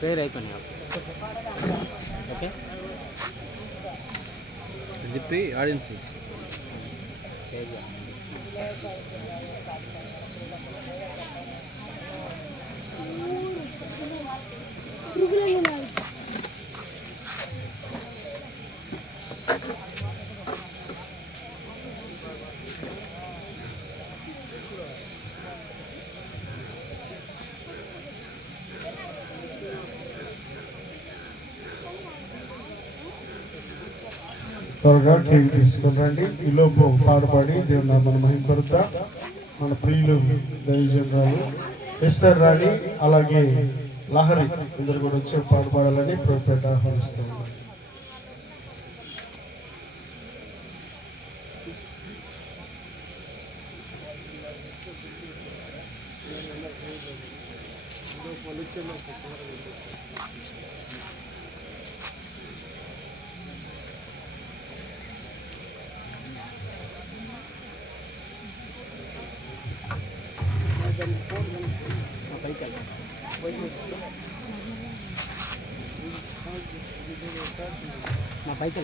పేరు అయిపోయినాయి. ఓకే దిప్పి ఆడియన్స్ త్వరగా కేక్ తీసుకుని రండి. ఈలోపు పాడుపాడి దేవుని నామమున మహిమపరుద్దాం. మన ప్రియులు దైవజనురాలు ఎస్తర్ రాణి అలాగే లహరి ఇద్దరు కూడా వచ్చి పాడుపాడాలని ప్రభుపేట ఆహ్వానిస్తాం. నా పైకి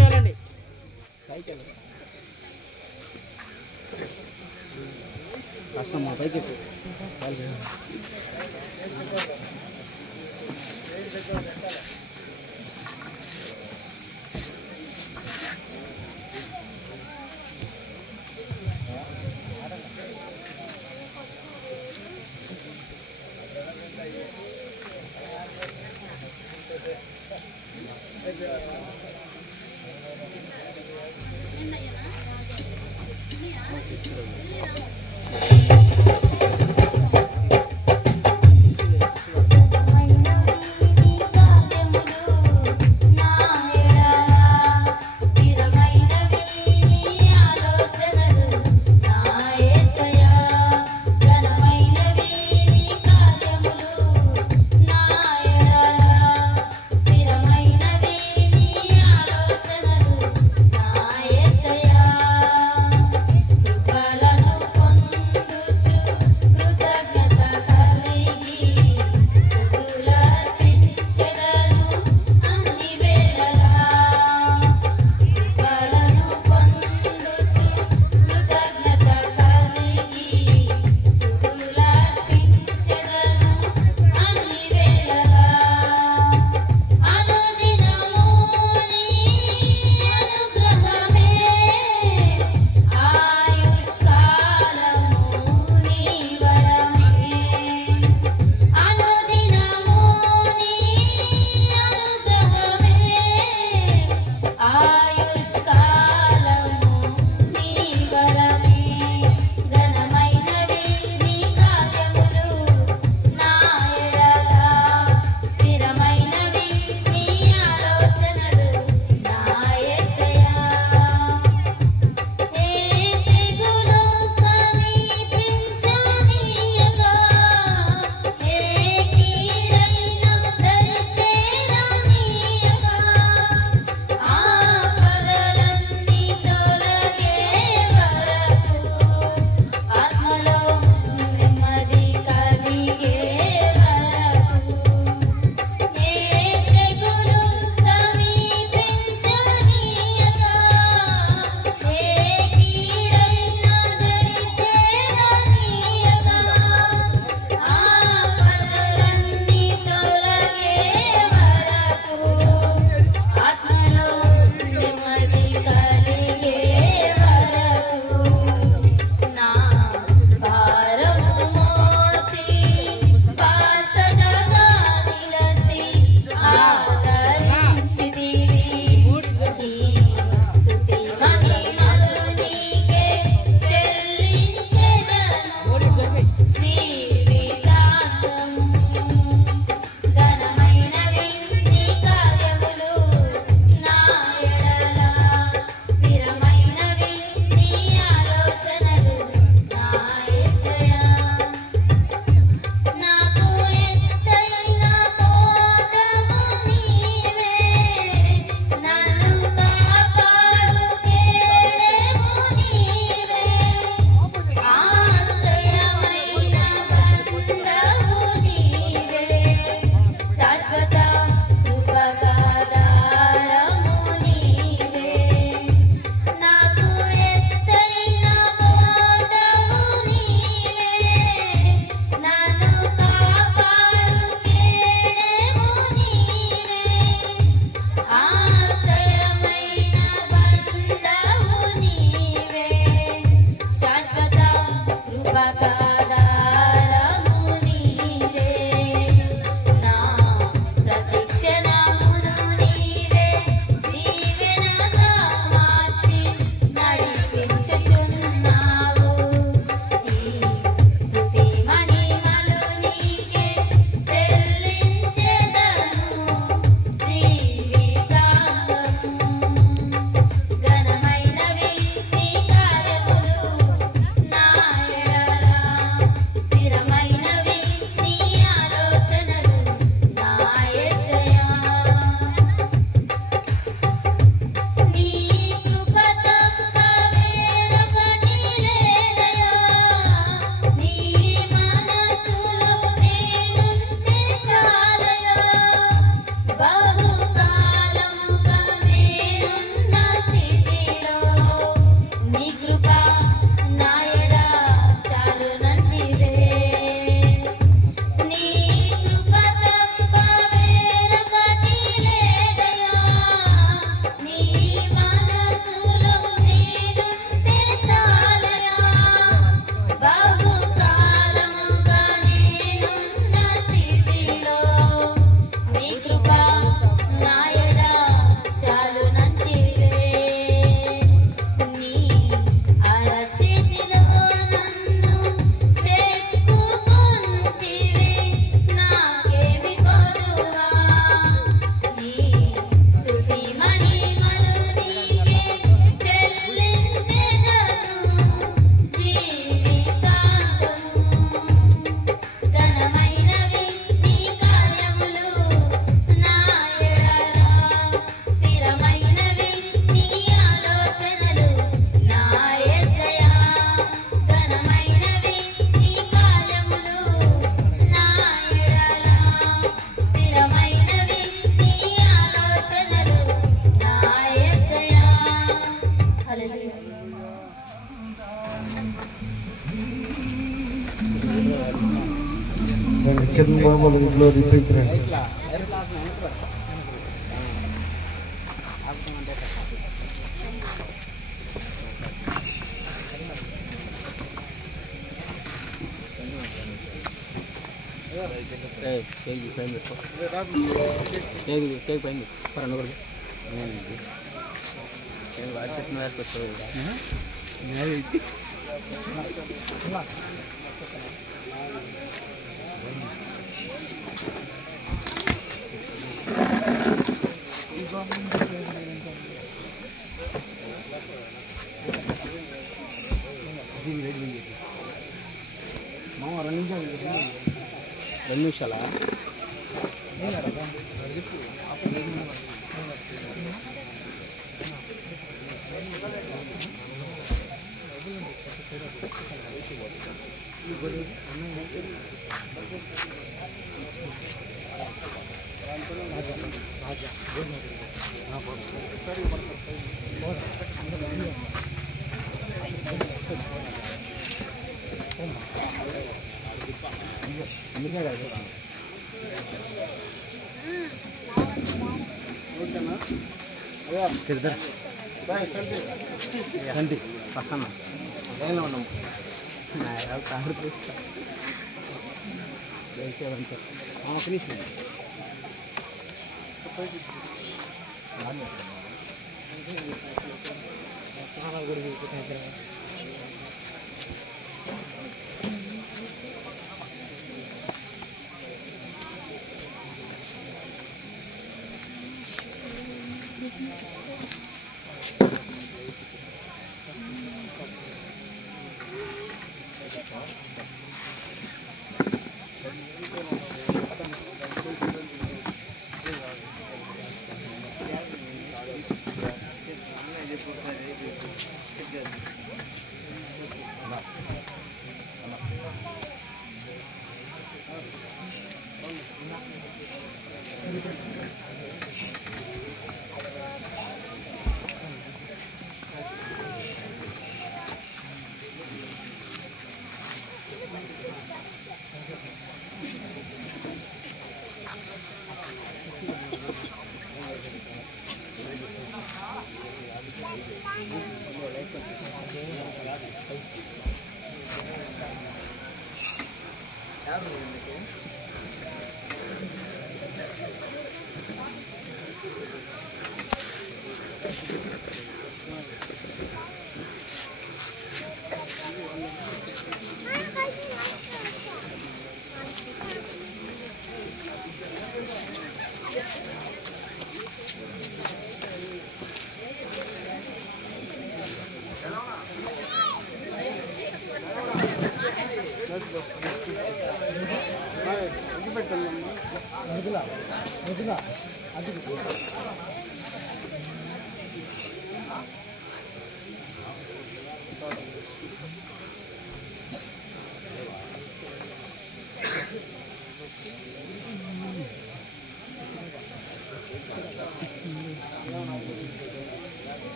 వెళ్ళండి. కష్టం మా పైకి Can normally glorify Christ.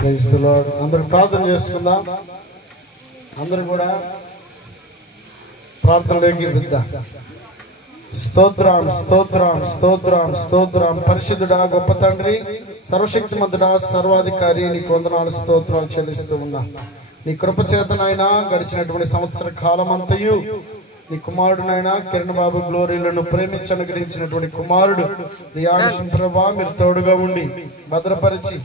Praise the Lord. అందరూ ప్రార్థన చేసుకుందాం. అందరూ కూడా ప్రార్థనలోకి వెళ్దాం. స్తోత్రం స్తోత్రం స్తోత్రం స్తోత్రం. పరిశుద్ధుడా, గొప్ప తండ్రి, సర్వశక్తిమంతుడా, సర్వాధికారి, నీకు వందనాలు స్తోత్రాలు చెల్లిస్తూ ఉన్నా. నీ కృప చేతనైనా గడిచినటువంటి సంవత్సర కాలం అంతయు నీ కుమారుడునైనా కిరణ్ బాబు గ్లోరీలను ప్రేమించి అనుగ్రహించినటువంటి కుమారుడు రియాన్షి ప్రభా, మీరు తోడుగా ఉండి భద్రపరిచి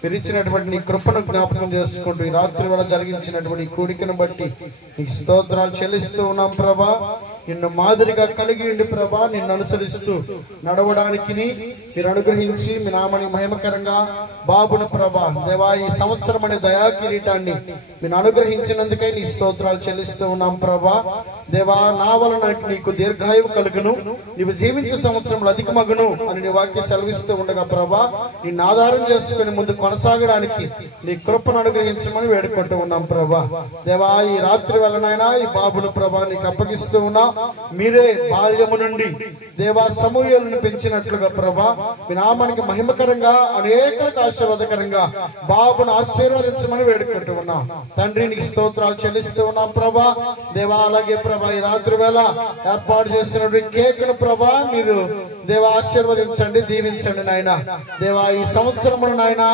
మీరు ఇచ్చినటువంటి నీ కృపను జ్ఞాపకం చేసుకుంటూ ఈ రాత్రి వేళ జరిగించినటువంటి కూడికను బట్టి నీకు స్తోత్రాలు చెల్లిస్తూ ఉన్నాం ప్రభా. నిన్ను మాదిరిగా కలిగి ఉండి ప్రభా, నిన్ను అనుసరిస్తూ నడవడానికి మీరు అనుగ్రహించి మీ నామని మహిమకరంగా బాబును ప్రభా దేవా, ఈ సంవత్సరం అనే దయా కిరీటాన్ని మీరు అనుగ్రహించినందుకై నీ స్తోత్రాలు చెల్లిస్తూ ఉన్నాం ప్రభా. దేవా, నా వలన నీకు దీర్ఘాయువు కలుగును, నీవు జీవించే సంవత్సరంలో అధికమగును అని నీ వాక్యం సెలవిస్తూ ఉండగా ప్రభా, నిన్ను ఆధారం చేసుకుని ముందు కొనసాగడానికి నీ కృపను అనుగ్రహించమని వేడుకుంటూ ఉన్నాం ప్రభా. దేవా, ఈ రాత్రి వలనైనా ఈ బాబును ప్రభా నీకు అప్పగిస్తూ ఉన్నా. మీరే బాల్యము నుండి దేవా సమూయేలును పెంచినట్లుగా ప్రభా మీ నామానికి మహిమకరంగా అనేక ఆశీర్వాదకరంగా బాబును ఆశీర్వదించమని వేడుకుంటూ ఉన్నాం తండ్రి. నీకు స్తోత్రాలు చెల్లిస్తూ ఉన్నాం ప్రభా. దేవా, అలాగే ప్రభా ఈ రాత్రి వేళ ఏర్పాటు చేసినటువంటి కేకును ప్రభా మీరు దేవా ఆశీర్వదించండి, దీవించండి నాయన. దేవా, ఈ సంవత్సరమును నాయన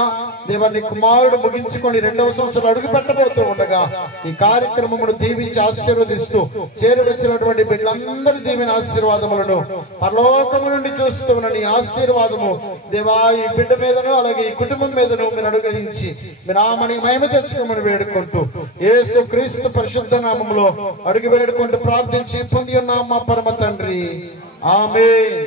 దేవా నీ కుమారుడు ముగించుకొని 2వ సంవత్సరం అడుగు పెట్టబోతూ ఉండగా ఈ కార్యక్రమమును దీవించి ఆశీర్వదిస్తూ చేరువచ్చినటువంటి బిడ్డలందరి దీవెన ఆశీర్వాదములను పరలోకము నుండి చూస్తూ ఉన్న నీ ఆశీర్వాదము దేవా ఈ బిడ్డ మీదను అలాగే ఈ కుటుంబం మీదను మీరు అనుగ్రహించి మీ నామని మహిమ తెచ్చుకోమని వేడుకుంటూ యేసు క్రీస్తు పరిశుద్ధ నామములో అడుగు వేడుకుంటూ ప్రార్థించి పొంది ఉన్నాం మా పరమ తండ్రి. ఆమేన్.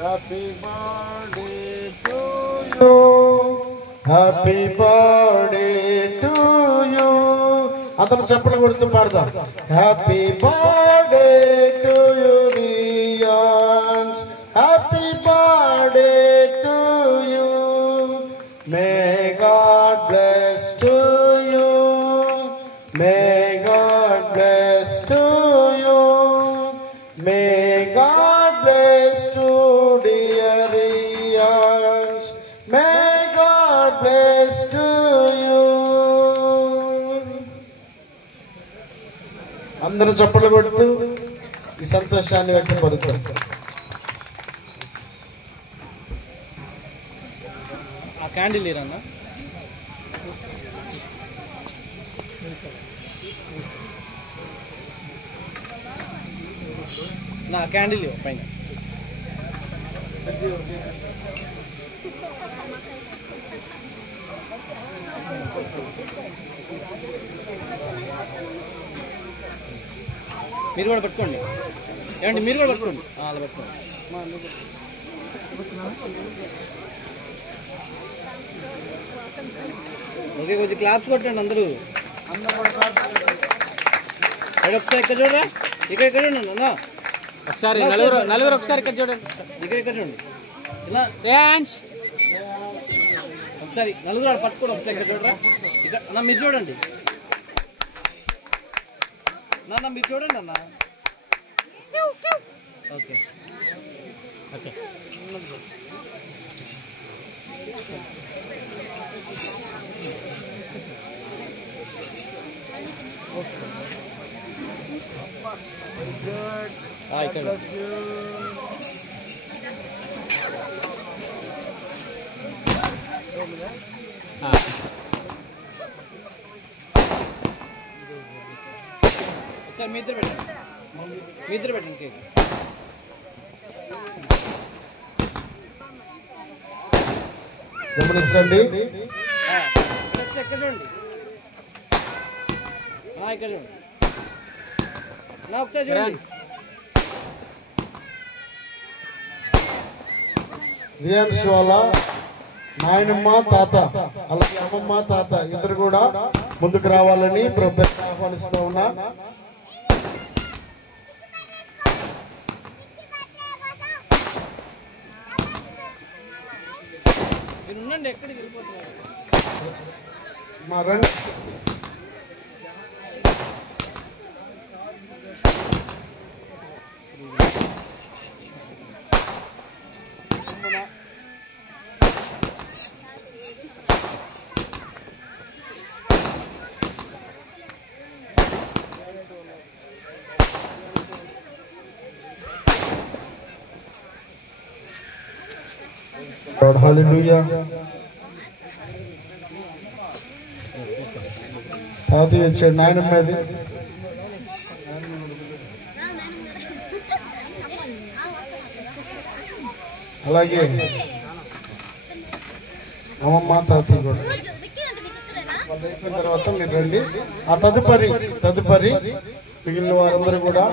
Happy birthday to you. Happy birthday to you. అందరూ చప్పట్లు కొడుతూ పాడదాం. Happy birthday to you, Rians. Happy birthday to you. May God bless to you. May God bless to you. May God bless to dear Rians. May God bless to you. అందరూ చప్పట్లు కొడుతూ ఈ సంతోషాన్ని వ్యక్తపరుతారు. ఆ క్యాండిల్ ఇరన్నా నా candle పైన మీరు కూడా పెట్టుకోండి. ఏమండి మీరు కూడా పెట్టుకోండి. అలా పెట్టుకోండి. ఓకే, కొంచెం క్లాప్స్ కొట్టండి అందరూ. ఒకసారి ఇక్కడ చూడరా, ఇక్కడ చూడండి అన్న. ఒకసారి నలుగురు ఒకసారి ఇక్కడ చూడండి. ఇక్కడ చూడండి. ఇలా ఒకసారి నలుగురు పట్టుకోండి. ఒకసారి ఇక్కడ చూడరా, ఇక్కడ అన్న మీరు చూడండి. నాన్న మీరు చూడండి అన్న. ఓకే ఓకే ఇక్కడ ఒకసారి మీ ఇద్దరు పెట్టండి కేక్. గమనించండి. ఇక్కడ చూడండి, ఇక్కడ చూడండి. ఒకసారి చూడండి. రియాన్స్ వాళ్ళ నాయనమ్మ తాత అలాగే అమ్మమ్మ తాత ఇద్దరు కూడా ముందుకు రావాలని ఆహ్వానిస్తూ ఉన్నా. మీరు ఉండండి, ఎక్కడికి వెళ్ళిపోతున్నారు. మా రండి. హల్లెలూయా. తాతయ్య వచ్చాడు, నాయనమ్మది. అలాగే అమ్మమ్మ తాతయ్య కూడా. వాళ్ళు అయిపోయిన తర్వాత మీరు రండి. ఆ తదుపరి మిగిలిన వారందరూ కూడా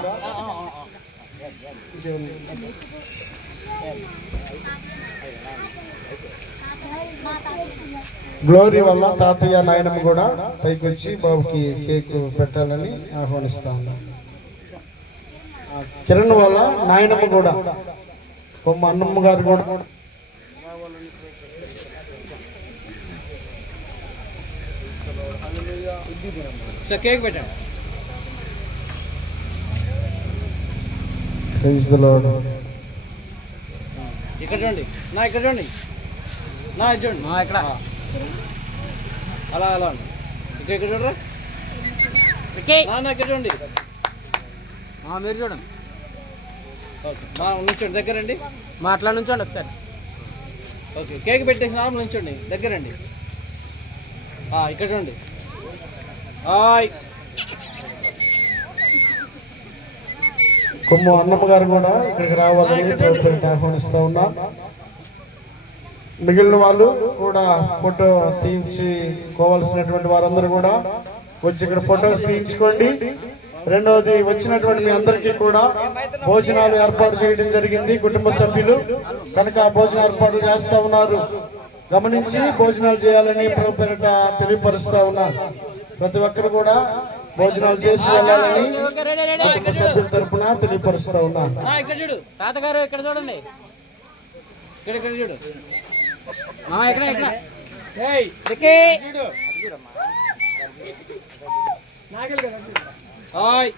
గ్లోరీ వల్ల తాతయ్య నాయనమ్మ కూడా పైకి వచ్చి బాబుకి కేక్ పెట్టాలని ఆహ్వానిస్తా ఉన్నాం. కిరణ్ వల్ల నాయనమ్మ కూడా బొమ్మ అన్నమ్మ గారు కూడా కేక్ పెట్టండి. Praise the Lord. ఇక్కడ చూడండి, ఇక్కడ చూడండి, చూడండి ఇక్కడ అలా అలా అండి. ఇక్కడ చూడరా, ఇక్కడ చూడండి. మీరు చూడండి. ఓకే, నుంచోండి దగ్గరండి. అట్లా నుంచోండి ఒకసారి. ఓకే, కేక్ పెట్టేసి నార్మల్ నుంచోండి దగ్గరండి. ఇక్కడ చూడండి. హాయ్. కొమ్ము అన్నమ్మ గారు కూడా ఇక్కడికి రావాలని ఆహ్వానిస్తా ఉన్నా. మిగిలిన వాళ్ళు కూడా ఫోటో తీయించుకోవాల్సినటువంటి వారందరూ కూడా వచ్చి ఇక్కడ ఫోటోస్ తీయించుకోండి. రెండవది, వచ్చినటువంటి మీ అందరికీ కూడా భోజనాలు ఏర్పాటు చేయడం జరిగింది. కుటుంబ సభ్యులు కనుక భోజన ఏర్పాట్లు చేస్తా ఉన్నారు. గమనించి భోజనాలు చేయాలని పేరిట తెలియపరుస్తా ఉన్నారు. ప్రతి ఒక్కరు కూడా భోజనాలు చేసి వెళ్ళాలని కుటుంబ సభ్యుల తరఫున తెలియపరుస్తా ఉన్నారు. ఇక్కడ చూడు తాతగారు, ఇక్కడ చూడండి. ఇక్కడ చూడు. ఇక్కడ హాయ్.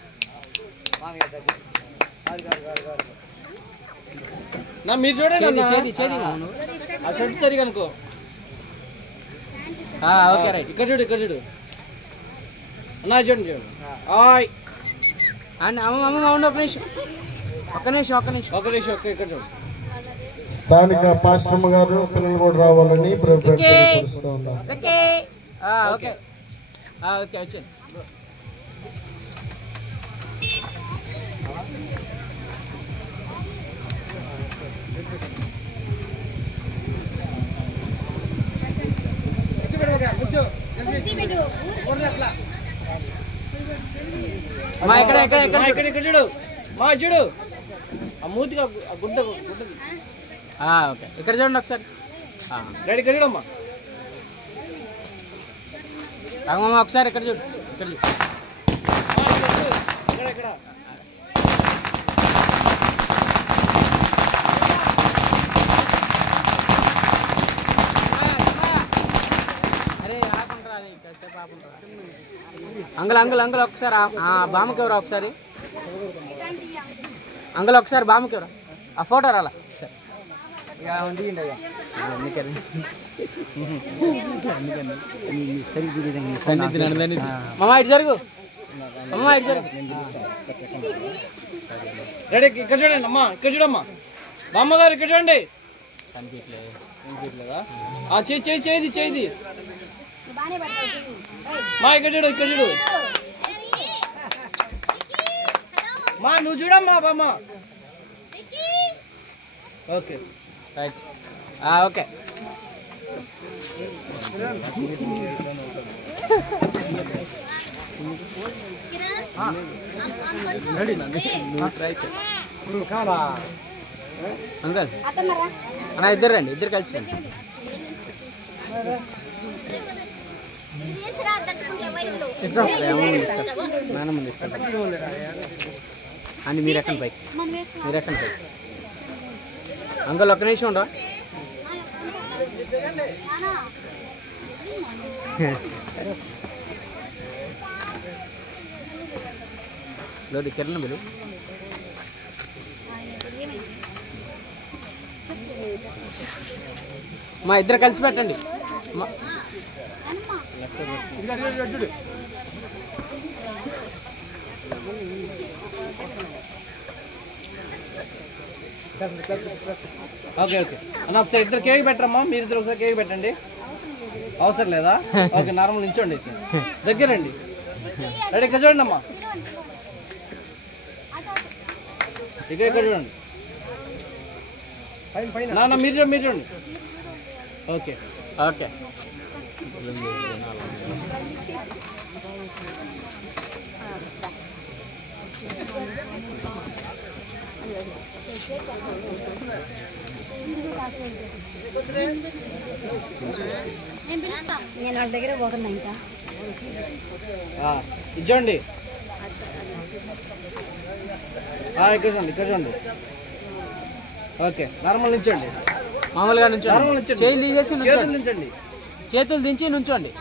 మీరు చూడండి. ఆ షర్ట్ సరిగా అనుకో. Okay right. ఇక్కడ చూడు అన్నా, చూడండి. హాయ్. అమ్మ ఉండు, ఒక్క నిమిషం. ఇక్కడ చూడు. స్థానిక పాస్టమ్మ గారు పిల్లలు కూడా రావాలని తెలియపరుస్తూ ఉన్నారు. ఓకే వచ్చేయండి. ఇక్కడ చూడు. చూడు మూతిగా గుడ్డ ఓకే ఇక్కడ చూడండి ఒకసారి. డాడీ ఇక్కడ చూడమ్మా. రాగమ్మ ఒకసారి ఇక్కడ చూడు, ఇక్కడ చూడు. ఇక్కడ అంగుల్ అంగుల్ అంగుల్ ఒకసారి బామ్మకి ఎవరా ఒకసారి, అంగుల్ ఒకసారి బామ్మకి ఎవరా ఆ ఫోటో రాలా మామ ఇటు జరుగు, అమ్మ ఇటు జరుగు. రెడీ ఇక్కడ చూడండి అమ్మా, ఇక్కడ చూడమ్మా బామ్మగారు ఇక్కడ చూడండి. చేది చేది మా ఇక్కడ చూడు, ఇక్కడ చూడు మా, నువ్వు చూడమ్మా బామ్మ. Okay right okay. అంకల్ అన్న ఇద్దరు రండి, ఇద్దరు కలిసి రండి. నానమ్మ తీసుకుంటాం అని మీరు ఎక్కండి పైకి, మీరు ఎక్కండి పైకి. అంకల్ ఒక్క నిమిషం ఉండవు. లోడి కిరణ్ బిలు మా ఇద్దరు కలిసి పెట్టండి. ఓకే ఓకే అన్న ఒకసారి ఇద్దరు కేక్ పెట్టరమ్మా, మీరు ఇద్దరు ఒకసారి కేక్ పెట్టండి. అవసరం లేదా? ఓకే నార్మల్ నించోండి, దగ్గరండి. రెడీ ఇక్కడ చూడండి అమ్మా, ఇక్కడ చూడండి. నాన్న మీరు చూడండి. ఓకే ఓకే నేను వాళ్ళ దగ్గర పోతున్నా ఇంకా. ఇచ్చోండి, ఇక్కడ చూడండి, ఇక్కడ చూడండి. ఓకే నార్మల్ నించోండి, మామూలుగా నుంచోండి. చేతులు తీసేసి చేతులు నించండి, చేతులు దించి నుంచోండి.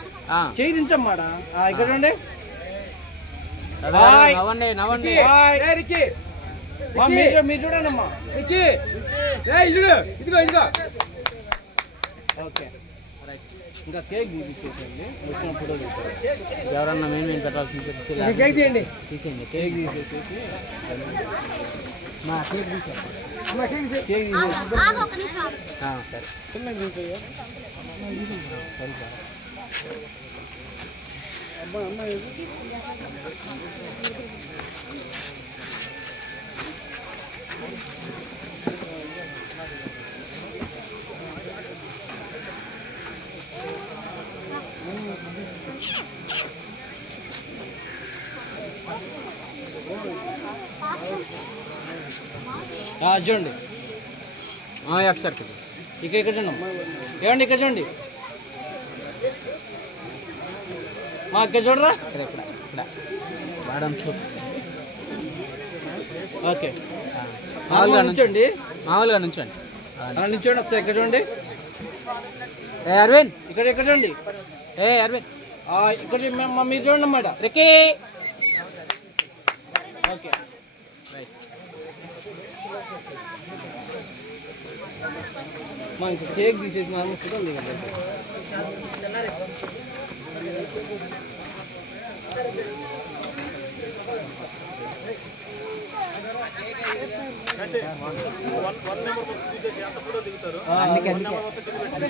చేయి దించమ్మాడా. ఇక్కడ చూడండి, నవ్వండి నవ్వండి. మీరు చూడండి అమ్మా. ఇదిగో ఇదిగో. ఓకే ఇంకా కేక్ తీసేసేయండి, వచ్చిన ఫోటో తీసుకోండి. ఎవరన్నా మేము పెట్టాల్సింది కేక్ తీయండి, తీసేయండి. కేక్ తీసేసి మా కేక్ తీసేయండి. కేక్ తీసేసి సరే చూడండి ఒకసారి ఇక్కడ చూడండి ఏమండి, ఇక్కడ చూడండి మా, ఇక్కడ చూడరా. ఓకే మామూలుగా నుంచోండి, మామూలుగా నుంచోండి. నించోండి ఒకసారి. ఇక్కడ చూడండి అరవింద్, ఇక్కడ ఇక్కడ చూడండి. అరవింద్ ఇక్కడ మీరు చూడండి అన్నమాట. Ricky okay right. మా ఇంకా కేక్ తీసేసి నార్మల్ ఫోటో ఉంది కదా.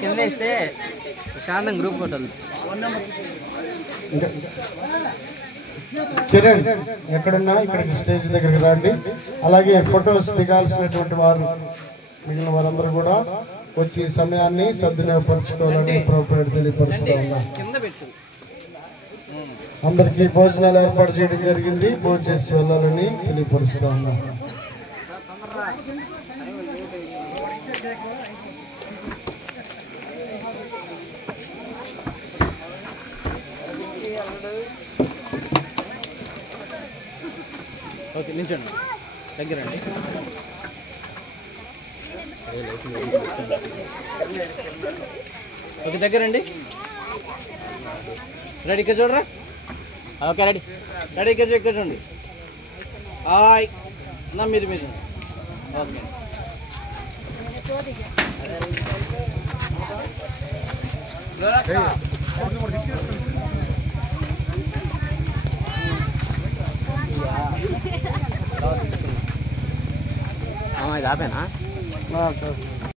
కింద వేస్తే శాంతం గ్రూప్ ఫోటోలు. కిరణ్ ఎక్కడున్నా ఇక్కడికి స్టేజ్ దగ్గరికి రండి. అలాగే ఫొటోస్ దిగాల్సినటువంటి వారు మిగిలిన వారందరూ కూడా వచ్చి ఈ సమయాన్ని సద్వినియోగపరచుకోవాలని ప్రభుత్వం తెలియపరుస్తూ ఉన్నారు. కింద పెట్టు. అందరికీ భోజనాలు ఏర్పాటు చేయడం జరిగింది, భోజనం చేసి వెళ్ళాలని తెలియపరుస్తూ ఉన్నారు. ఓకే నిల్చోండి దగ్గరండి ఓకే దగ్గరండి రెడీ ఇక్కడ చూడరా ఓకే రెడీ రెడీ ఇక్కడ చూడండి హాయ్ నా మీరు మీరు ఓకే ఇది ఆపేనా